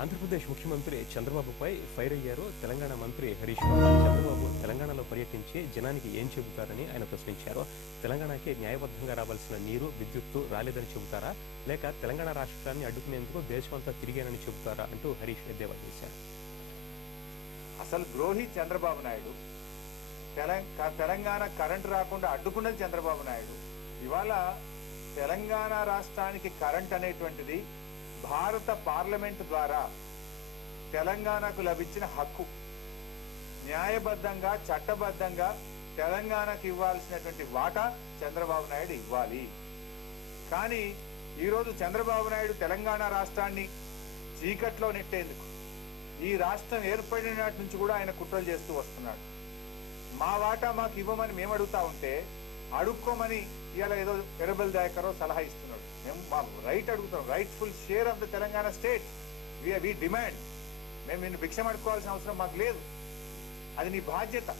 ఆంధ్రప్రదేశ్ ముఖ్యమంత్రి చంద్రబాబుపై ఫైర్ అయ్యారు తెలంగాణ మంత్రి హరీష్ రావు. చంద్రబాబు తెలంగాణలో పర్యటించి జనానికి ఏం చెబుతారని ఆయన ప్రశ్నించారు. తెలంగాణకి న్యాయబద్ధంగా రావాల్సిన నీరు, విద్యుత్తు రాలేదని చెబుతారా, లేక తెలంగాణ రాష్ట్రాన్ని అడ్డుకునేందుకు దేశమంతా తిరిగానని చెబుతారా అంటూ హరీష్ ఎద్దేవా చేశారు. అసలు ద్రోహి చంద్రబాబు నాయుడు. తెలంగాణ కరెంటు రాకుండా అడ్డుకున్నది చంద్రబాబు నాయుడు. ఇవాళ తెలంగాణ రాష్ట్రానికి కరెంట్ అనేటువంటిది భారత పార్లమెంటు ద్వారా తెలంగాణకు లభించిన హక్కు. న్యాయబద్ధంగా చట్టబద్ధంగా తెలంగాణకు ఇవ్వాల్సినటువంటి వాటా చంద్రబాబు నాయుడు ఇవ్వాలి. కానీ ఈరోజు చంద్రబాబు నాయుడు తెలంగాణ రాష్ట్రాన్ని చీకట్లో నెట్టేందుకు, ఈ రాష్ట్రం ఏర్పడిన నాటి నుంచి కూడా ఆయన కుట్రలు చేస్తూ వస్తున్నాడు. మా వాటా మాకు ఇవ్వమని మేము అడుగుతా ఉంటే అడుక్కోమని ఇవాళ ఏదో ఎర్రబెల్ దాయకరో సలహా ఇస్తున్నాడు. మేము మా రైట్ అడుగుతాం, rightful share of the Telangana state we demand. మేము నిన్ను భిక్షం అడుక్కోవాల్సిన అవసరం మాకు లేదు, అది నీ బాధ్యత.